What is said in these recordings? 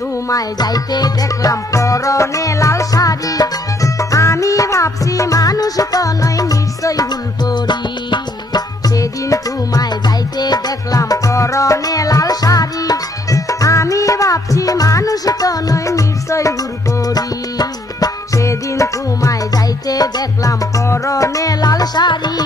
তোমায় যাইতে দেখলাম পরনে লাল শাড়ি, আমি ভাবছি মানুষ তো নয় নিশ্চয় ভুল করি। সেদিন তোমায় যাইতে দেখলাম পরনে লাল শাড়ি, আমি ভাবছি মানুষ তো নয় নিশ্চয় ভুল করি। সেদিন তোমায় যাইতে দেখলাম পরনে লাল শাড়ি।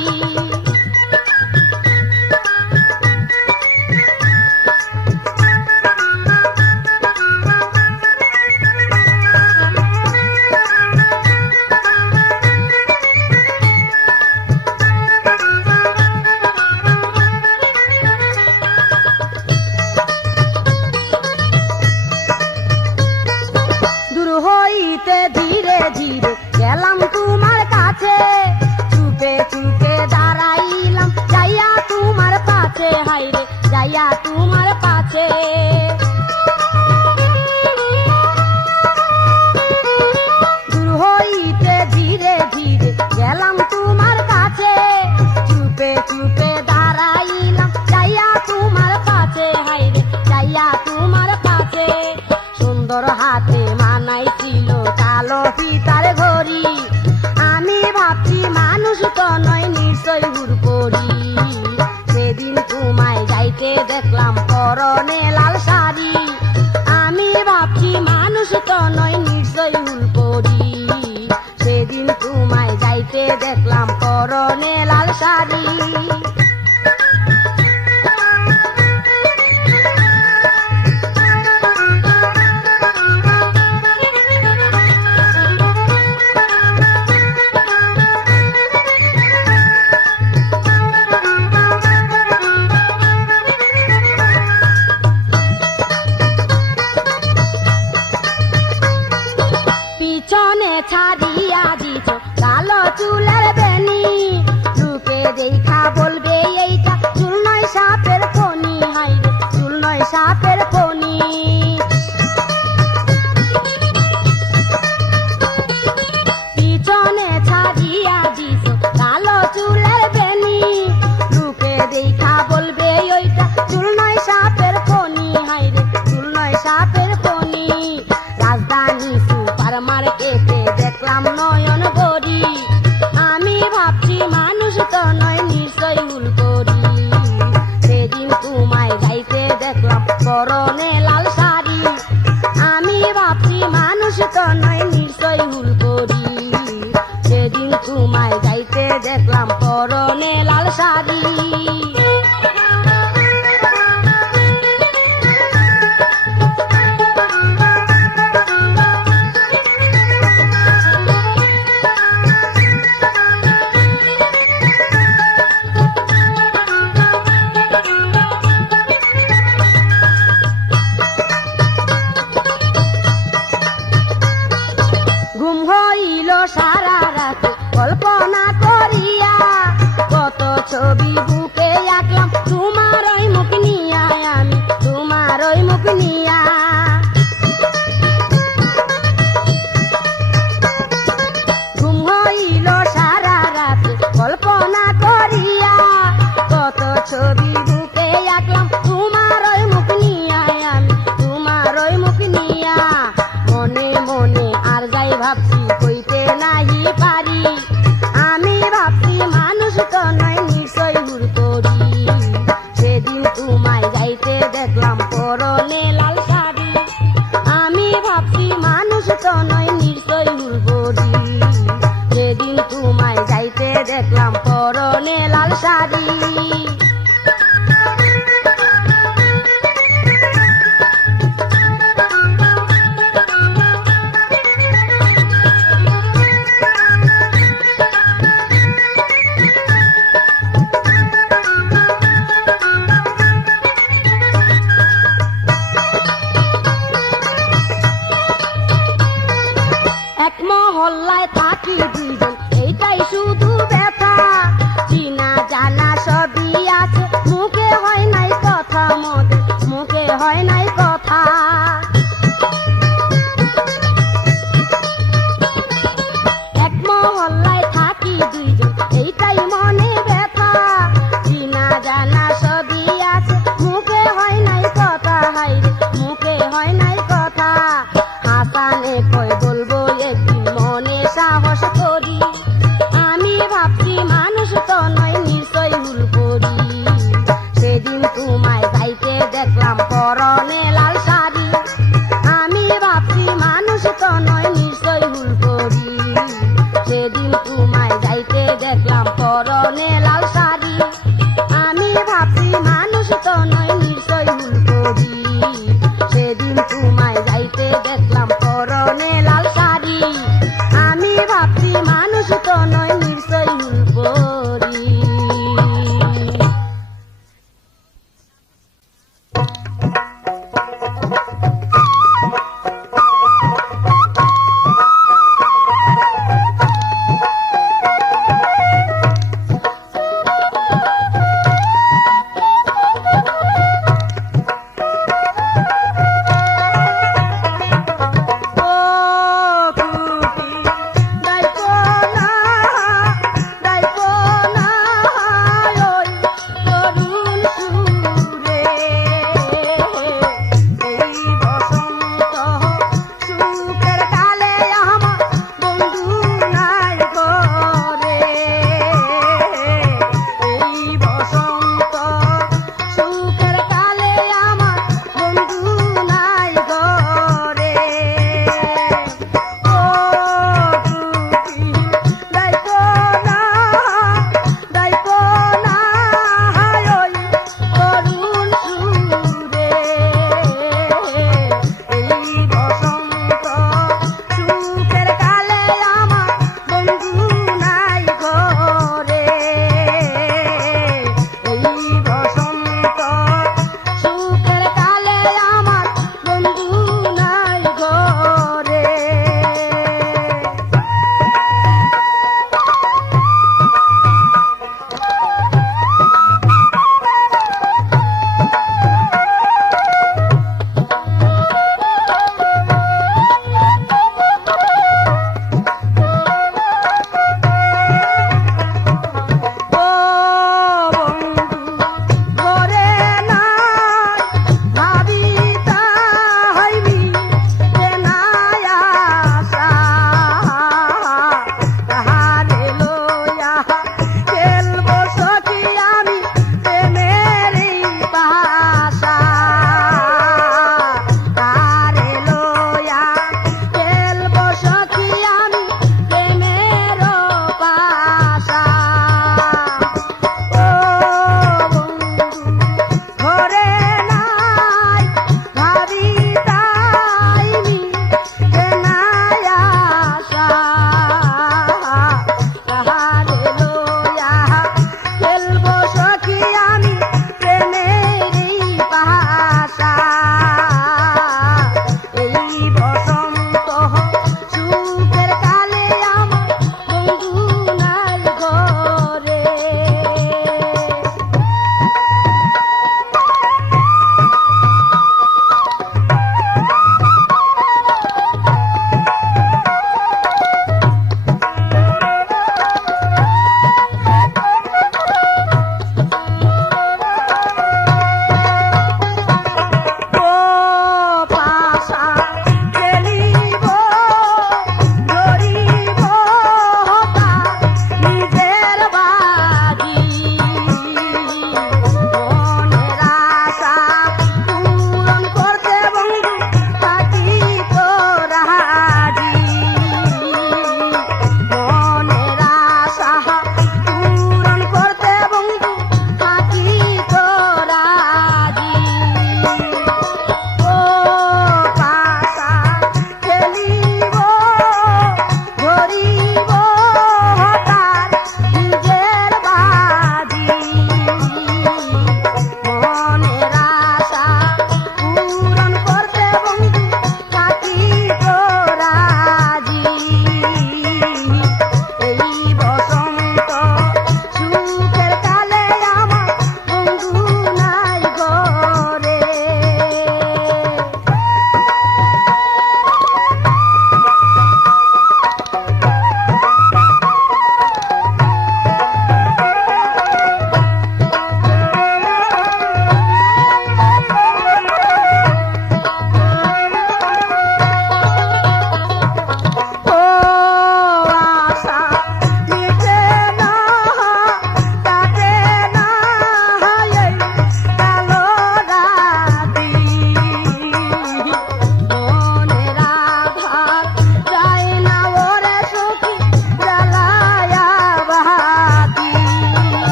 ধীরে ধীরে গেলাম তোমার কাছে, চুপে চুপে দাঁড়াইলাম যাইয়া তোমার পাছে, হাইরে যাইয়া তোমার পাছে। দূর হইতে ধীরে ধীরে গেলাম তোমার কাছে, চুপে চুপে দাঁড়াইলাম যাইয়া তোমার পাছে, হাইরে যাইয়া তোমার পাছে। সুন্দর হাতে মানাই ছিল কালো ফিতার ঘড়ি, আমি ভাবছি মানুষ তো নয় নিশ্চয় ভুল করি। সেদিন তোমায় যাইতে দেখলাম পরনে লাল শাড়ি, আমি ভাবছি মানুষ তো নয় নিশ্চয় ভুল করি। সেদিন তোমায় যাইতে দেখলাম পরনে লাল শাড়ি। পিছনে ছাড়িয়া দিছ কালো চুলের বেনি, লোকে দেখা বলবে এইটা চুল নয় সাপের ফণি, হাইরে চুল নয় সাপের ফণি। পিছনে ছাড়িয়া দিছ কালো চুলের বেনি, লোকে দেখা বলবে ওইটা চুল নয় সাপের ফণি, হাইরে চুল নয় সাপের ফণি। রাজধানী সুপার মার্কেটে দেখলাম নয়ন বড়ি, আমি ভাবছি মানুষ তো নয় নিশ্চয় ভুল করি। সেদিন তোমায় যাইতে দেখলাম পরনে লাল শাড়ি, আমি ভাবছি মানুষ তো নয় নিশ্চয় ভুল করি। সেদিন তোমায় যাইতে দেখলাম পরনে লাল শাড়ি। ঘুম হইল সারা রাত কল্পনা করিয়া, কত ছবি বুকে আঁকলাম তোমার ওই মুখ নিয়া, আমি তোমার ওই মুখ নিয়া। ঘুম হইল সারা রাত কল্পনা করিয়া, কত ছবি বুকে আঁকলাম তোমার ওই মুখ নিয়া, আমি তোমার ওই মুখ নিয়া। মনে মনে আর যাই ভাবছি কইতে নাহি পারি, আমি ভাবছি মানুষ তো নয় নিশ্চয় ভুল করি। সেদিন তোমায় যাইতে দেখলাম পরনে লাল শাড়ি, আমি ভাবছি মানুষ তো নয় নিশ্চয় ভুল করি। সেদিন তোমায় যাইতে দেখলাম পরনে লাল শাড়ি। এক মহল্লায় থাকি দুইজন, এইটাই শুধু ব্যথা, চিনা জানা সবই আছে, মুখে হয় নাই কথা, মোদের মুখে হয় নাই কথা। এক মহল্লায় থাকি দুইজন, এইটাই মনে ব্যথা, চিনা জানা সবই আছে, মুখে হয় নাই কথা, হাইরে মুখে হয় নাই কথা। দেখলাম পরনে লাল শাড়ি, আমি ভাবছি মানুষ তো নয় নিশ্চয় ভুল করি। সেদিন তোমায় যাইতে দেখলাম পরনে লাল শাড়ি, আমি ভাবছি মানুষ তো নয় নিশ্চয় ভুল করি। সেদিন তোমায় যাইতে দেখলাম পরনে লাল শাড়ি, আমি ভাবছি মানুষ তো নয় নিশ্চয় ভুল করি।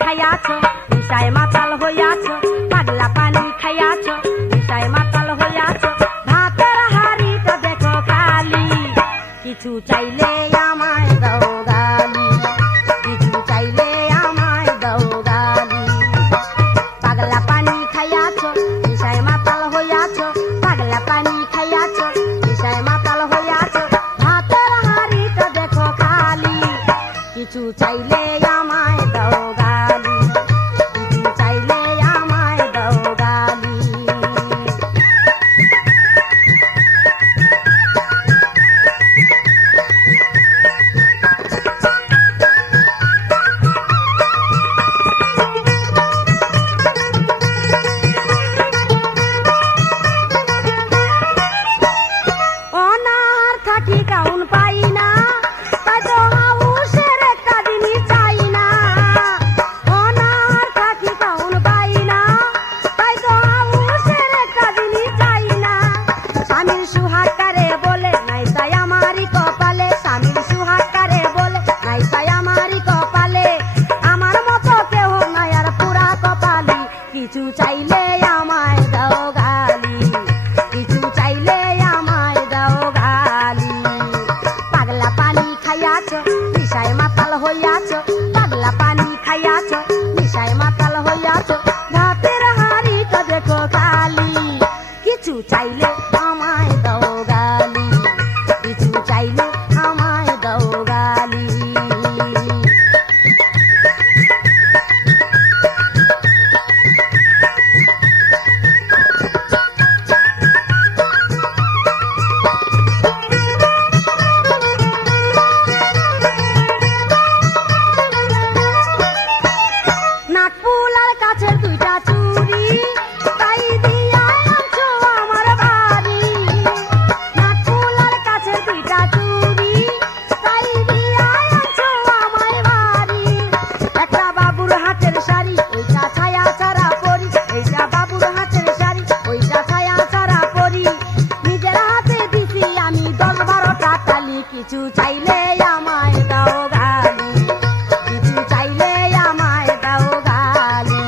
খাইয়াছ নিশায় মাতাল হইয়াছ পাগলা পানি খাইয়াছ নিশায় মাতাল হইয়াছ ভাতের হাড়িটা দেখো খালি কিছু চাইলে আমায় দাও গালি কিছু চাইলে আমায় দাও গালি পাগলা পানি খাইয়াছ নিশায় মাতাল হইয়াছ পাগলা পানি খাইয়াছ নিশায় মাতাল হইয়াছ ভাতের হাড়িটা দেখো খালি কিছু চাইলে আমায় দাও গালি কিছু চাইলে আমায় দাও গালি অনার থাকি কাউন পাই না তাই তো হাউসের একটা দিনই চাই না অনার থাকি কাউন পাই না তাই তো হাউসের একটা দিনই চাই না স্বামীর সুহাগ কারে বলে নাই তাই আমারই কপালে স্বামীর সুহাগ কারে বলে নাই তাই আমারই কপালে আমার মতো কেউ নাই আর পুরা কপালি কিছু চাইলে আমায় দাও গালি কিছু চাইলে আমায় দাও গালি পাগলা পানি খাইয়াছ নিশায় মাতাল হইয়াছ পাগলা পানি খাইয়াছ নিশায় মাতাল হইয়াছ ভাতের হাড়িটা দেখো খালি কিছু চাইলে আমায় দাও গালি কিছু চাইলে আমায় দাও গালি নাকপুলার কাছের দুইটা চুড়ি তাই দিয়া আনছো আমার বাড়ি নাকপুলার কাছের দুইটা চুড়ি তাই দিয়া আনছো আমার বাড়ি একটা বাবুর হাতের শাড়ি ওইটা ছায়া ছাড়া পরি এইটা বাবুর হাতের শাড়ি ওইটা ছায়া ছাড়া পরি নিজের হাতে দিছি আমি 10-12টা তালি কিছু চাইলে আমায় দাও গালি কিছু চাইলে আমায় দাও গালি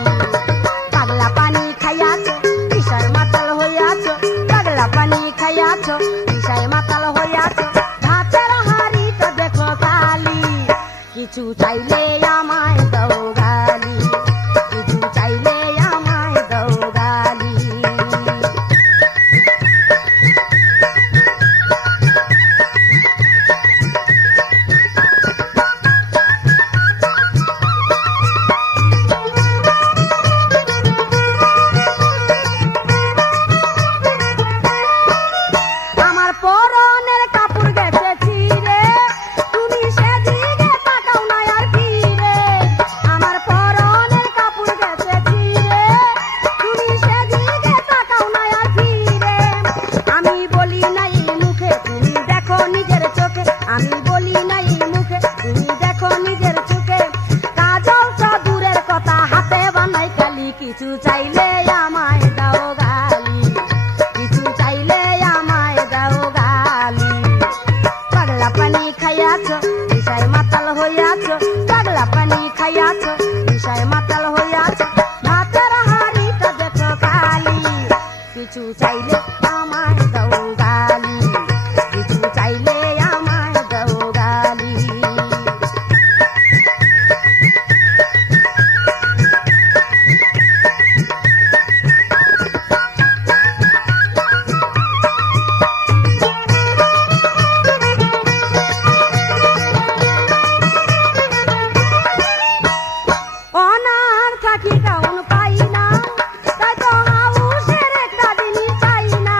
পাগলা পানি খাইয়াছ নিশায় মাতাল হইয়াছ পাগলা পানি খাইয়াছ নিশায় মাতাল হইয়াছ ভাতের হাড়িটা দেখো খালি কিছু চাইলে আমায় দাও গালি কিছু চাইলে আমায় দাও গালি আমার পরনের কাপড় গেছে ছিঁড়ে তুমি সেদিকে তাকাও না আর ফিরে আমার পরনের কাপড় গেছে ছিঁড়ে তুমি সেদিকে তাকাও না আর ফিরে আমি বলি নাই মুখে তুমি দেখো নিজের চোখে আমি বলি নাই মুখে তুমি দেখো নিজের চোখে কাজল তো দূরের কথা হাতে বানাই কালি কিছু চাইলে আমায় দাও গালি কিছু চাইলে আমায় দাও গালি পাগলা পানি খাইয়াছ নিশায় মাতাল হইয়াছ পাগলা পানি খাইয়াছ নিশায় মাতাল হইয়াছ ভাতের হাড়িটা দেখো খালি কিছু চাইলে আমায় দাও গালি কিছু চাইলে আমায় দাও গালি অনার থাকি কাউন পাই না তাই তো হাউসের একটা দিনই চাই না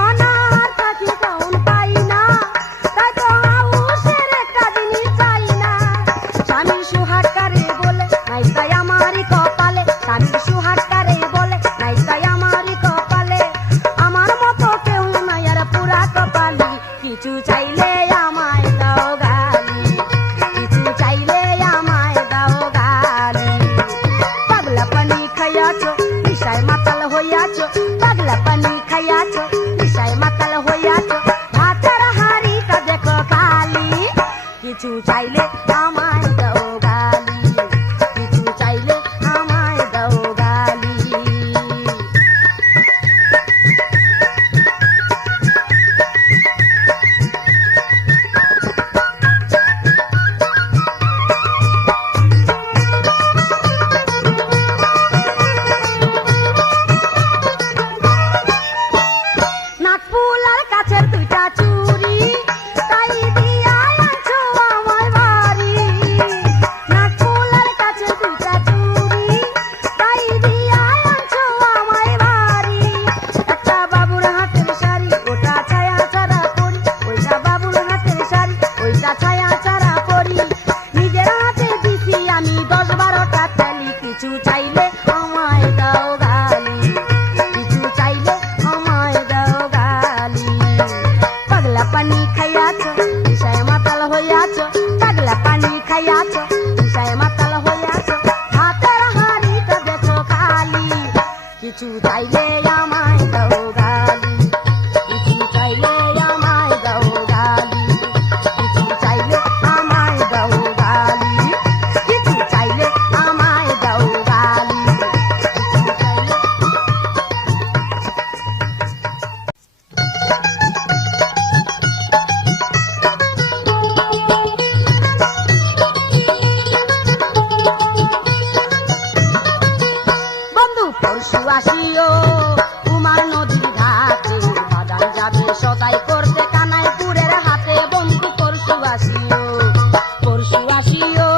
অনার থাকি কাউন পাই না তাই তো হাউসের একটা দিনই চাই না স্বামীর সুহাগ কারে বলে নাই তাই আমারই কপালে স্বামীর সুহাগ কারে বলে নাই তাই আমারই কপালে আমার মতো কেউ নাই আর পুরা কপালি কিছু চাইলে আমায় দাও গালি কিছু চাইলে আমায় দাও গালি পাগলা পানি খাইয়াছ নিশায় মাতাল হইয়াছ পাগলা পানি খাইয়াছ নিশায় মাতাল হইয়াছ ভাতের হাড়িটা দেখো খালি কিছু চাইলে আমায় দাও গালি আমায় দাও গালি, কিছু চাইলে আমায় দাও গালি। পাগলা পানি খাইয়াছ, নিশায় মাতাল হইয়াছ, পাগলা পানি খাইয়াছ, নিশায় মাতাল হইয়াছ, হাতের হাড়িটা দেখো খালি, কিছু চাইলে আমায় দাও গালি, কিছু চাইলে আমায় দাও গালি, কিছু চাইলে আমায় দাও গালি, কিছু চাইলে আমায় দাও গালি, কিছু চাইলে। বন্ধু পরশু আসিও তোমার নদীর ঘাটে, বাজার যাবে সদাই করতে কানাইপুরের হাতে। বন্ধু পরশু আসিও, পরশু আসিও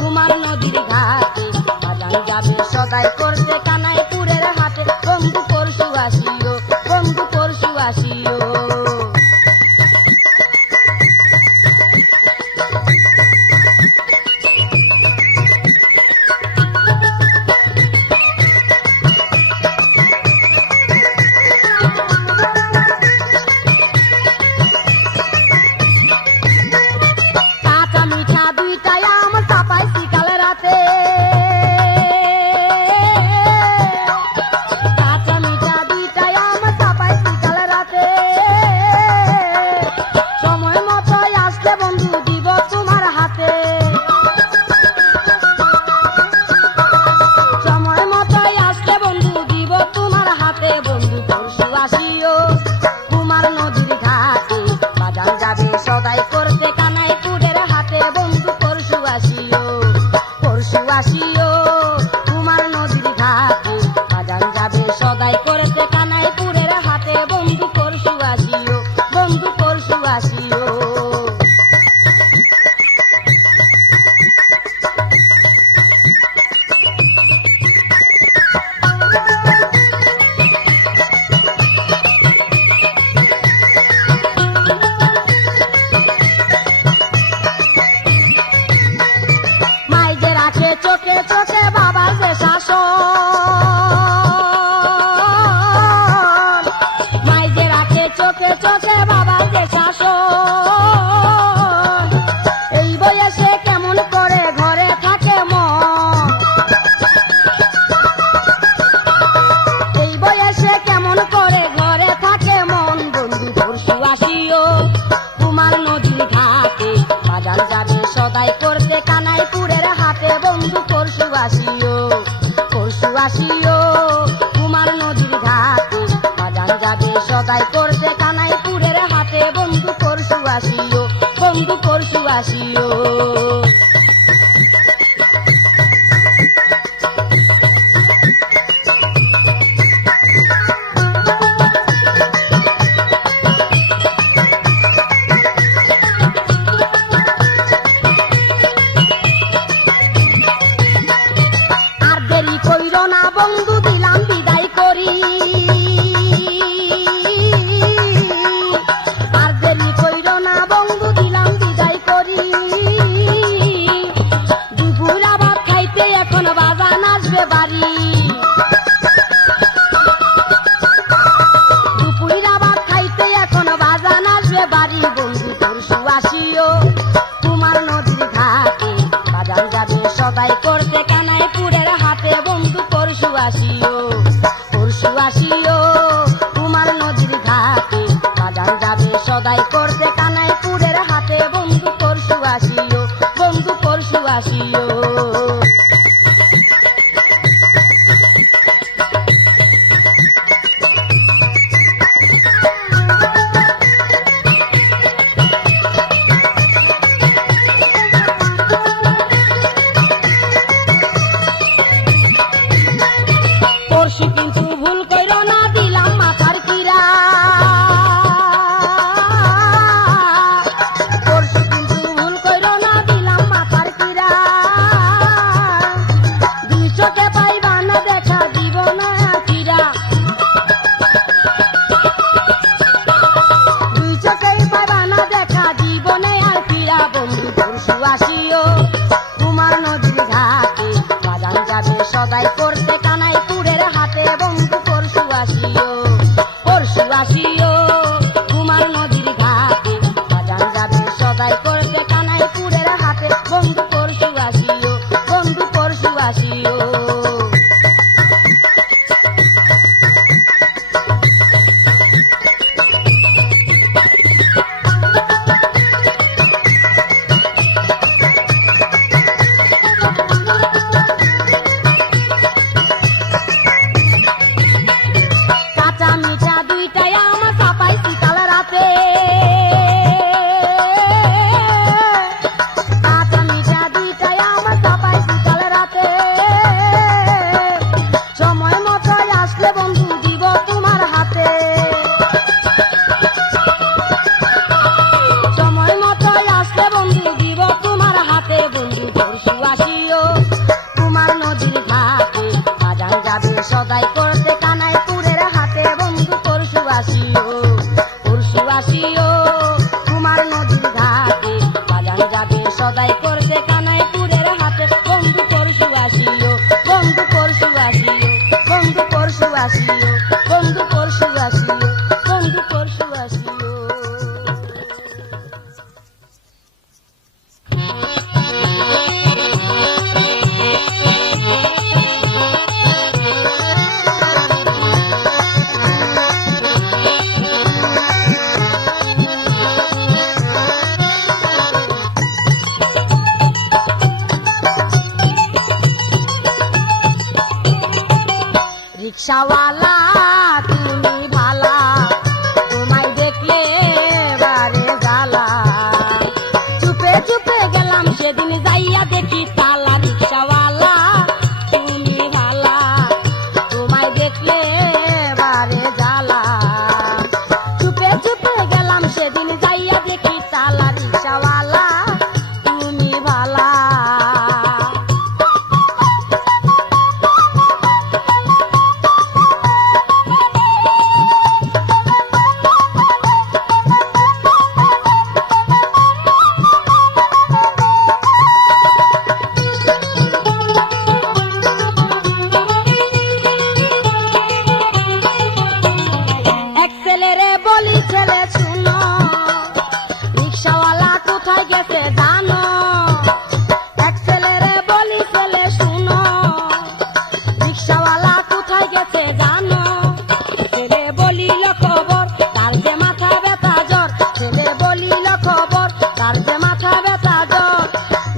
তোমার নদীর ঘাটে, বাজার যাবে সদাই করতে কানাইপুরের হাতে। বন্ধু পরশু আসিও, বন্ধু পরশু আসিও। কাঁচা মিঠা দুইটাই আম চাপাইছি কাল রাতে, কাঁচা মিঠা দুইটাই আম চাপাইছি কাল রাতে। সময় মতো আসলে বন্ধু দিব তোমার হাতে, সময় মতো আসলে বন্ধু দিব তোমার হাতে। বন্ধু পরশু আসিও তোমার নদীর ঘাটে, বাজার যাবে সদাই করতে কানাইপুরের হাতে। বন্ধু পরশু আসিও, পরশু আসিও তোমার নদীর ঘাটে, বাজার যাবে সদাই করতে কানাইপুরের হাতে। বন্ধু পরশু আসিও, বন্ধু পরশু আসিও। মাইদের আছে চোখে চোখে বাবার যে শাসন, মাইদের আছে চোখে চোখে বাবার যে শাসন। এই বয়সে কেমন করে ঘরে থাকে মন, এই বয়সে কেমন করে ঘরে থাকে মন। বন্ধু পরশু আসিও তোমার নদীর ঘাটে, বাজার যাবে সদাই করতে কানাইপুরের হাতে। বন্ধু পরশু আসিও, পরশু আসিও তোমার নদীর ঘাটে, বাজার যাবে সদাই করতে কানাইপুরের হাতে। বন্ধু পরশু আসিও, বন্ধু পরশু আসিও। আর দেরি কইরো না বন্ধু দিলাম বিদায় করি, আর দেরি কইরো না বন্ধু দিলাম বিদায় করি। দুপুরা ভাত খাইতে এখন বাজান আসবে বাড়ি, দুপুরা ভাত খাইতে এখন বাজান আসবে বাড়ি। বন্ধু পরশু আসিও তোমার নদীর ঘাটে, বাজার যাবে সদাই করতে কানাইপুরের হাতে। বন্ধু পরশু আসিও, পরশু আসিও তোমার নদীর ঘাটে, বাজার যাবে সদাই করতে কানাইপুরের হাতে। বন্ধু পরশু আসিও, বন্ধু পরশু আসিও। পরশু কিন্তু ভুল কইরো না দিলাম মাথার কিরা, পরশু কিন্তু ভুল কইরো না দিলাম মাথার কিরা। দুই চোখে পাইবা না দেখা দিব না কিরা, দুই চোখে পাইবা না দেখা দিব না আর কিরা। বন্ধু পরশু আসিও তোমার নদীর ঘাটে, বাজার যাবে সদাই করতে আসলে বন্ধু দিব তোমার হাতে, সময় মতো আসলে বন্ধু দিব তোমার হাতে। বন্ধু পরশু আসিও তোমার নদীর ঘাটে, বাজান যাবে সদাই করতে কানাইপুরের হাটে। বন্ধু পরশু আসিও, পরশু আসিও তোমার নদীর ঘাটে, বাজান যাবে সদাই করতে কানাইপুরের হাটে। বন্ধু পরশু আসিও, বন্ধু পরশু আসিও, বন্ধু পরশু আসিও, বন্ধু পরশু আসিও, বন্ধু পরশু আসিও। রিক্সাওয়ালা তুমি ভালা, তোমায় দেখলে বারে জ্বালা, চুপে চুপে গেলাম সেদিন যাইয়া দেখি তালা। রিক্সাওয়ালা তুমি ভালা, তোমায় দেখলে বারে জ্বালা, চুপে চুপে গেলাম সেদিন যাইয়া দেখি তালা। রিক্সাওয়ালা তুমি ভালা। এক ছেলেরে বলি ছেলে শুনো, রিক্সাওয়ালা কোথায় গেছে জানো? এক ছেলেরে বলি ছেলে শুনো, রিক্সাওয়ালা কোথায় গেছে জানো? ছেলে বলিল খবর তার যে মাথা ব্যথা জ্বর, ছেলে বলিল খবর তার যে মাথা ব্যথা জ্বর,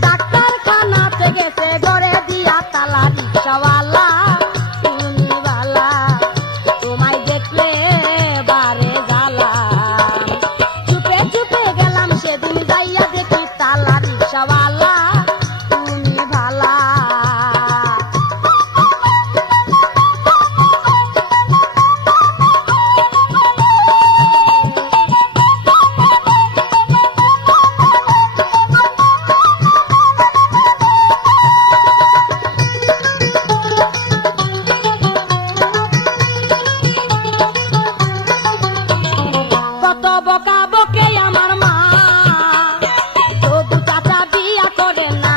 ডাক্তারখানাতে গেছে ঘরে দিয়া তালা। রিক্সাওয়ালা তুমি ভালা, তোমায় দেখলে বারে জ্বালা, চুপে চুপে গেলাম সেদিন যাইয়া দেখি তালা। রিক্সাওয়ালা তুমি ভালা। কত বকা বকে আমার মা, তবু চাচা বিয়া করে না।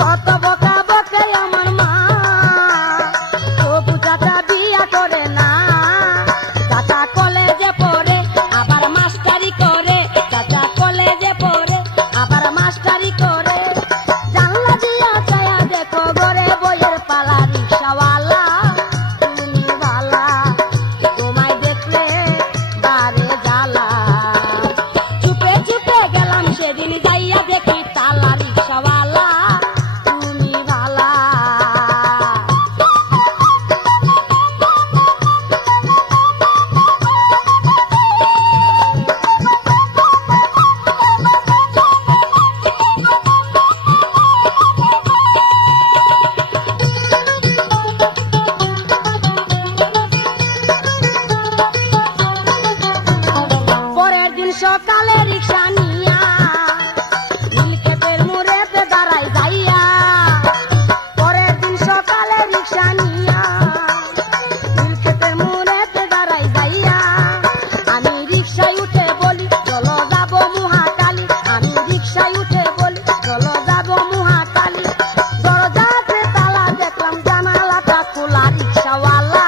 কত বকা বকে আমার মা, তবু চাচা বিয়া করে না। চাচা কলেজে পড়ে আবার মাস্টারি করে, চাচা কলেজে পড়ে আবার মাস্টারি করে। জানলা দিয়া চায়া দেখো ঘরে বইয়ের পালা। রিক্সাওয়ালা তুমি ভালা, তোমায় দেখলে বারে জ্বালা, চুপে চুপে গেলাম সেদিন যাইয়া দেখি তালা। রিক্সাওয়ালা তুমি ভালা। পরের দিন সকালে রিক্সা নিয়া নীলক্ষেতের মোড়েতে দাঁড়াই যাইয়া, পরের দিন সকালে রিক্সা নিয়া নীলক্ষেতের মোড়েতে দাঁড়াই যাইয়া, আমি রিক্সায় উঠে বলি চলো যাবো মহাকালী, আমি রিক্সায় উঠে বলি চলো যাবো মহাকালী। দরজাতে তালা দেখলাম জানালাটা খোলা। রিক্সাওয়ালা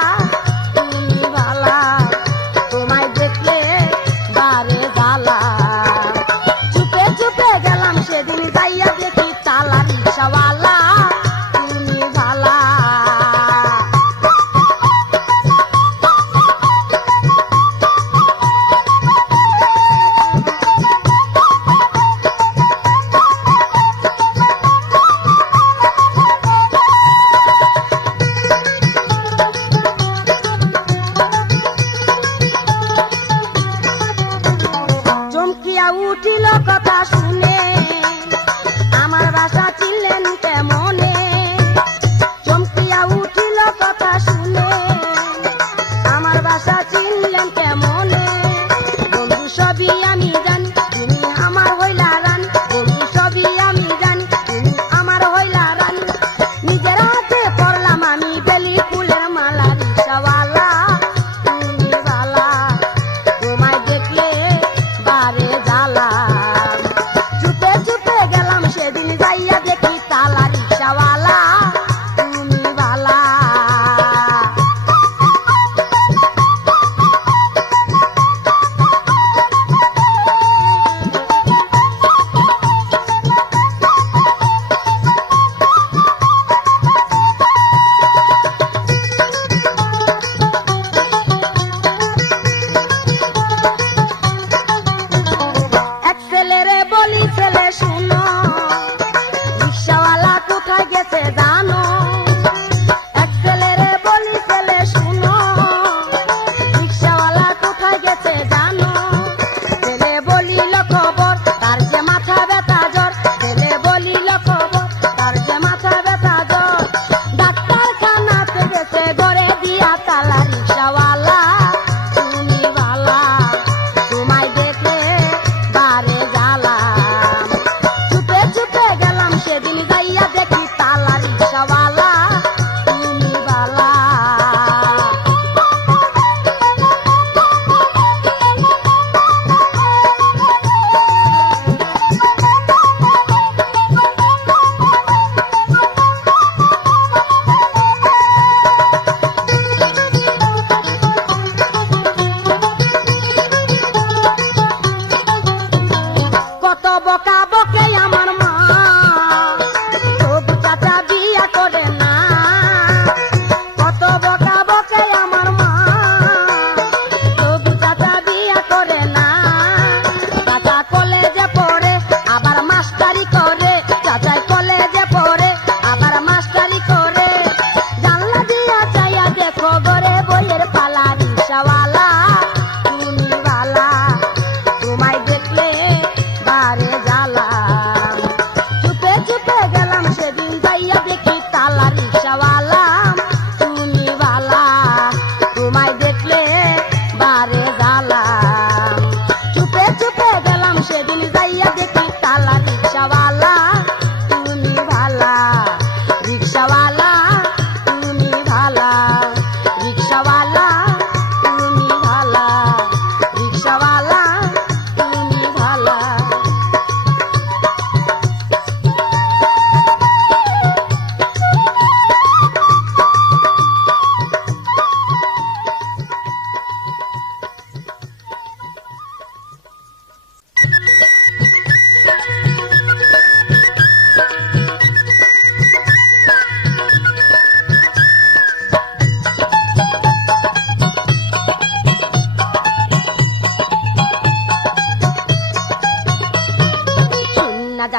তুমি ভালা, তোমায় দেখলে বারে জ্বালা, চুপে চুপে গেলাম সেদিন যাইয়া দেখি তালা। রিক্সাওয়ালা তুমি ভালা।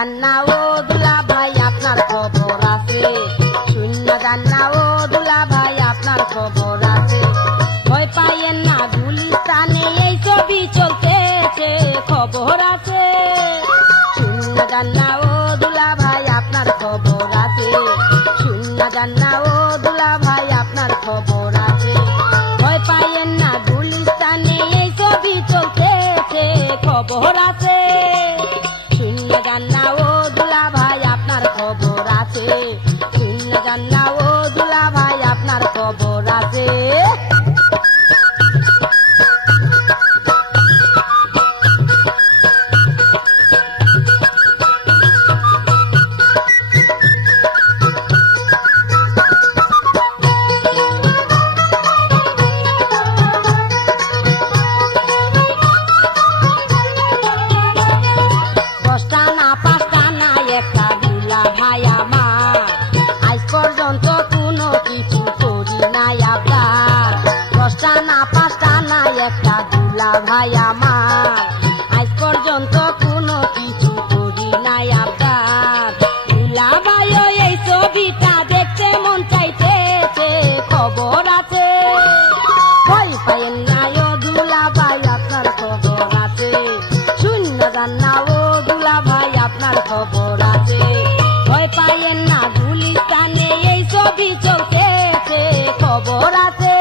যান না ও দুলা ভাই আপনার খবর আছে, শূন্য যান না ও দুলা ভাই আপনার খবর আছে। ভয় পাইয়েন না গুলিস্তানে এই ছবি চলতেছে, খবর আছে। শূন্য যান না ও দুলা ভাই আপনার খবর আছে, শূন্য যান না ও দুলা ভাই আপনার খবর আছে। ভয় পাইয়েন না গুলিস্তানে এই ছবি চলতেছে, খবর আছে। শূন্য যান না ও দুলা ভাই আপনার খবর আছে, শূন্য যান না ও দুলা ভাই আপনার খবর আছে। দশটা না পাঁচটা না একটা দুলা ভাই আমার, আজ পর্যন্ত কোনো কিছু করি নাই আবদার। দশটা না পাঁচটা না একটা দুলা ভাই আমার, আজ পর্যন্ত কোনো কিছু করি নাই আবদার। দুলা ভাই এই ছবিটা দেখতে মন চাইতেছে, খবর আছে। ভয় পাইয়েন না ও দুলা ভাই আপনার খবর আছে, শূন্য যান না ও দুলা ভাই আপনার খবর আছে। ভয় পাইয়েন না গুলিস্তানে এই ছবি চলতেছে, খবর আছে।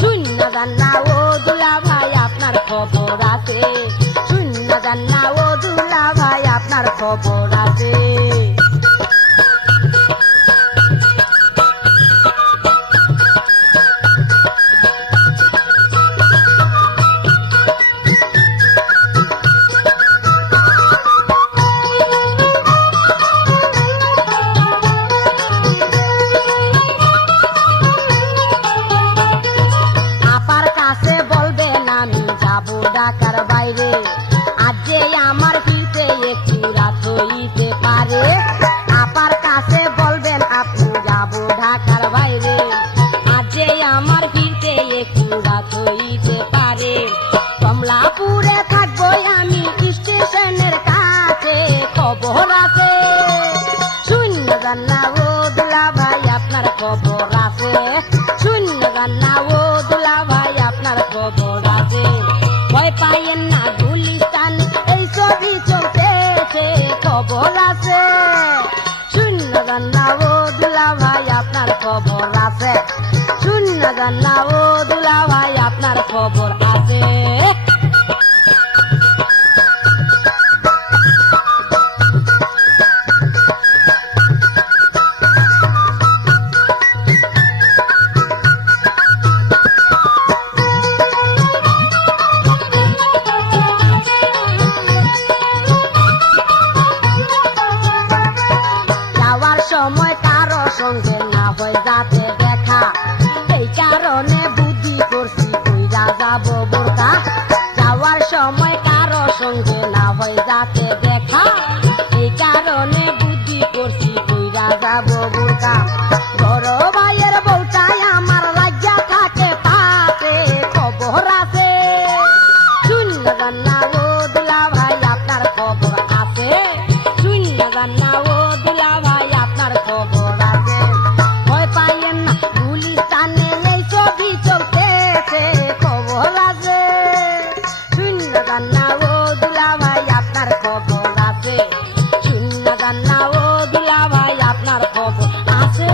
শূন্য যান না ও দুলা ভাই আপনার খবর আছে, শূন্য যান না ও দুলা ভাই আপনার খবর আছে। আপার কাছে বলবেন আমি যাব ঢাকার বাইরে, আজ যে আমার ফিরতে একটু রাত হইতে পারে। আপার কাছে বলবেন আপনি যাব ঢাকার বাইরে, আজ যে আমার ফিরতে একটু রাত হইতে পারে। কমলাপুরে থাকবো আমি স্টেশনের কাছে, খবর আছে। শূন্য যান না ও দুলা ভাই আপনার খবর আছে, শূন্য যান না ও দুলা ভাই আপনার খবর আছে। ভয় পাইয়েন না গুলিস্তান এই ছবি চলতেছে, খবর আছে। শূন্য যান না ও দুলা ভাই আপনার খবর আছে, শূন্য যান না ও দুলা ভাই আপনার খবর আছে। যাওয়ার সময় কারো সঙ্গে না হয় যাতে দেখা, এই কারণে বুদ্ধি করছি কইরা যাব বোরকা। যাওয়ার সময় কারো সঙ্গে না হয় যাতে দেখা, এই কারণে বুদ্ধি করছি কইরা যাব বোরকা। বড় ভাইয়ের বউটাই আমার লজ্জা থাকে পাতে, খবর আছে। শূন্য যান না ও দুলা ভাই আপনার খবর আছে, শূন্য যান না ও দুলা ভাই আপনার খবর আছে। ভয় পাইয়েন না গুলিস্তানে এই ছবি চলতেছে, খবর আছে। শূন্য যান না ও দুলা ভাই আপনার খবর আছে, শূন্য যান না ও দুলা ভাই আপনার খবর আছে।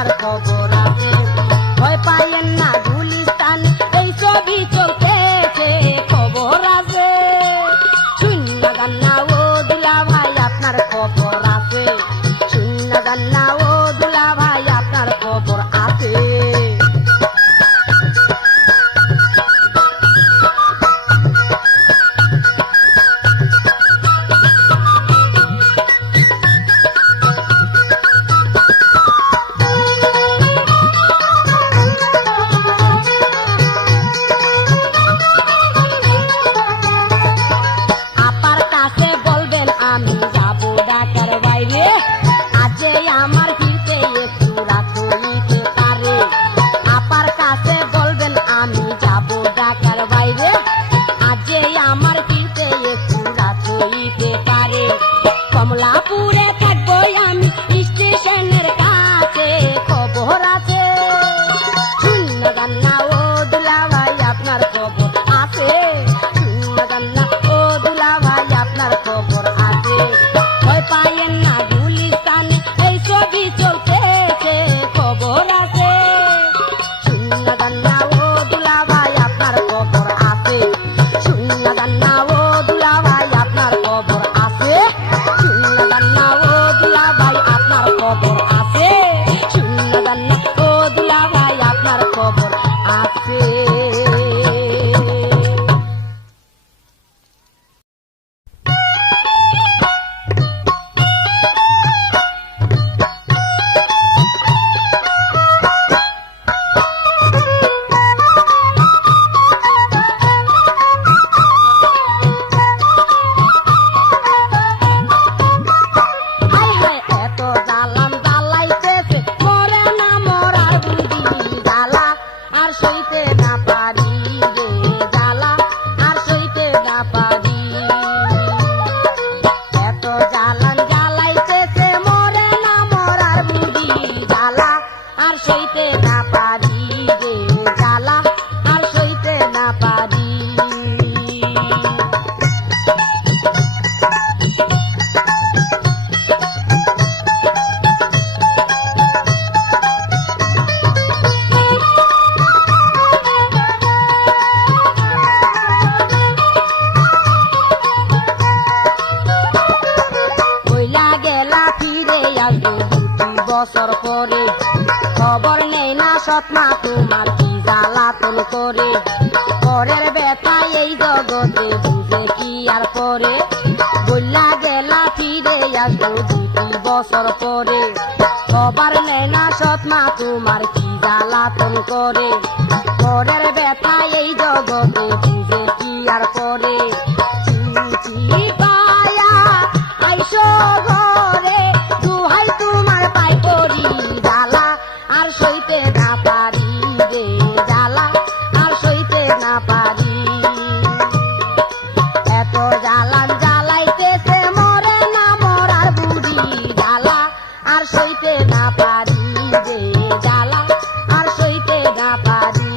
আপনার খবর আছে ভয় পাইয়েন না গুলিস্তান এই ছবি চলতেছে খবর আছে শূন্য গান্না ও দুলা ভাই আপনার খবর আছে শূন্য গান্না ও দুলা ভাই আপনার খবর আছে কমলাপুরে থাকবো আমি স্টেশনের কাছে খবর আছে শূন্য গান্না ও দুলা ভাই আপনার খবর আছে শূন্য গান্না ও দুলা ভাই আপনার খবর আছে ভয় পাইয়েন না গুলিস্তানে এই ছবি চলতেছে খবর আছে শূন্য গান্না ও দুলা ভাই আপনার খবর আছে শূন্য গান্না ও দুলা ভাই আপনার খবর আছে শূন্য গান্না ও দুলা ভাই আপনার খবর আছে শূন্য গান্না ও দুলা ভাই আপনার খবর আছে বছর পরে খবর নেই না সৎমা তোমার কি জ্বালাতন করে পরের ব্যথা এই জগতে বুঝে কি আর পরে বললা গেলা ফিরে আসবো 2 বছর পরে খবর নেই না সৎমা তোমার কি জ্বালাতন করে পরের ব্যথা এই জগতে বুঝে কি আর পরে চিঠি পায়া আইসো ঘরে দুহাই তোমার পাই করি জ্বালা আর সইতে না পারি রে জ্বালা আর সইতে না পারি এত জ্বালান জ্বালাইতেছে মরে না মরার বুড়ি জ্বালা আর সইতে না পারি রে জ্বালা আর সইতে না পারি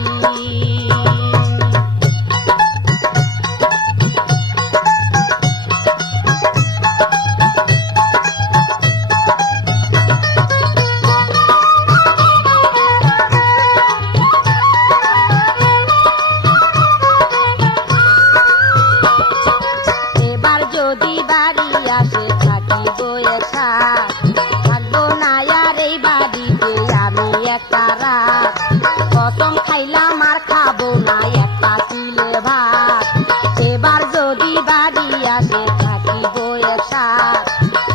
যদি বাড়ি আসে থাকিব থাকবো না আর এই বাড়িতে আমি একটা রাত কসম খাইলাম আর খাবো না একটা কিলে ভাত এবার যদি বাড়ি আসে থাকিব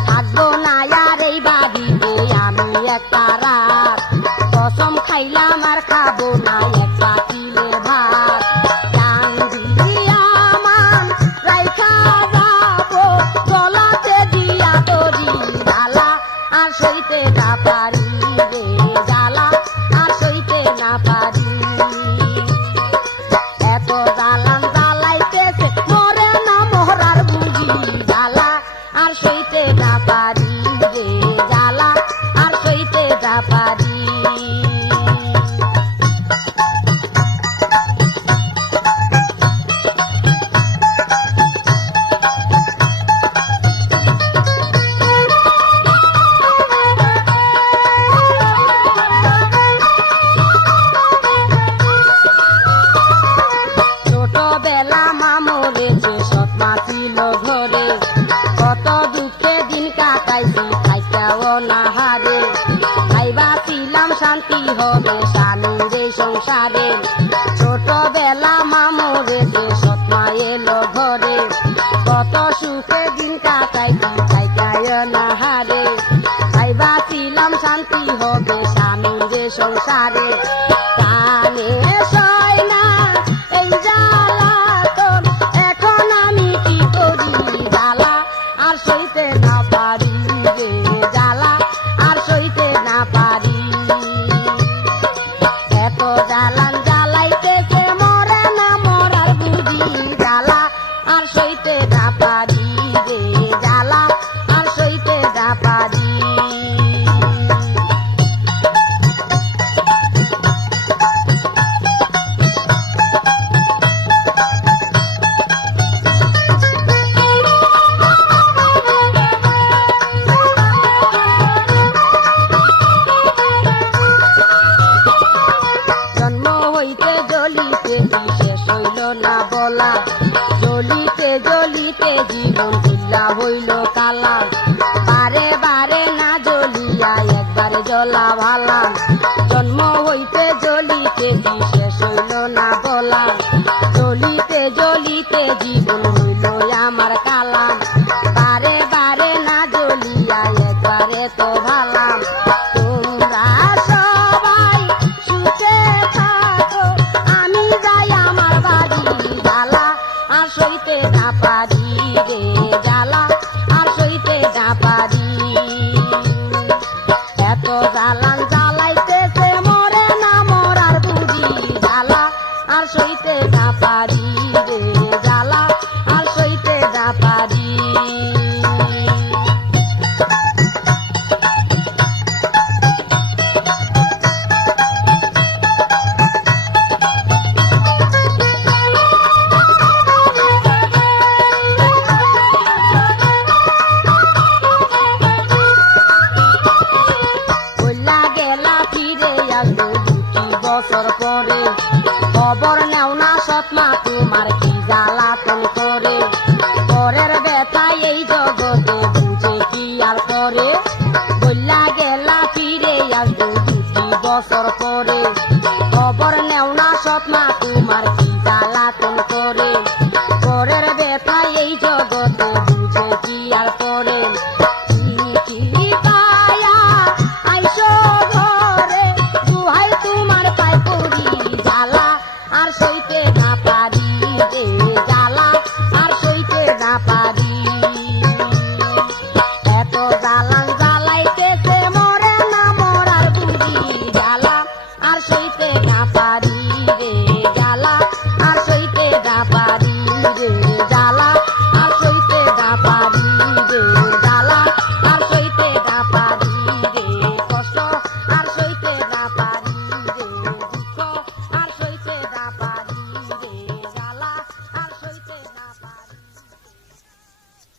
থাকবো না আর এই বাড়িতে আমি একটা রাত কসম খাইলাম আর খাবো না একটা কিলে ভাত আর সইতে না পারি রে জ্বালা আর সইতে না পারি এত জ্বালান জ্বালাইতেছে মরে না মরার বুঝি জ্বালা আর সইতে না পারি রে জ্বালা আর সইতে না পারি শান্তি হবে স্বামীর এই সংসারে ছোটবেলা মামুরে যে সৎমা এলো ঘরে কত সুখে দিন কাটাইতি কাইটায় না হারে ভাইবাছিলাম শান্তি হবে স্বামীর এই সংসারে কানে সয় না এই জ্বালাতন এখন আমি কি করি জ্বালা আর সইতে না পারি রে জ্বালা আর সইতে না পারি এত জ্বালান জ্বালাইতেছে মরে না মরার বুঝি জ্বালা আর সইতে না পারি রে জ্বালা আর সইতে না পারি জন্ম হইতে জ্বলিতে কি শেষ হইল না বলা জ্বলিতে জ্বলিতে জীবন তুল্লা হইল কালা বারে বারে না জ্বলিয়া একবারে জ্বলা ভালা জন্ম হইতে জ্বলিতে কি শেষ হইল না বলা জ্বলিতে জ্বলিতে জীবন হইল আমার কালা বারে বারে না জ্বলিয়া একবারে তো ভালা তোমরা সবাই সুখে থাকো আমি যাই আমার বাড়ি জ্বালা আর সইতে না পারি রে জ্বালা আর সইতে না পারি এত জ্বালান জ্বালাইতেছে মরে না মরার বুঝি জ্বালা আর সইতে না পারি রে জ্বালা আর সইতে না পারি বইলা গেলা ফিরে আসবো 2 বছর পরে খবর নেও না সৎমা তোমার কি জ্বালাতন করে পরের ব্যথায় এই জগতে বুঝে কি আর করে বইলা গেলা ফিরে আসবো 2 বছর পরে খবর নেও না সৎমা তোমার কি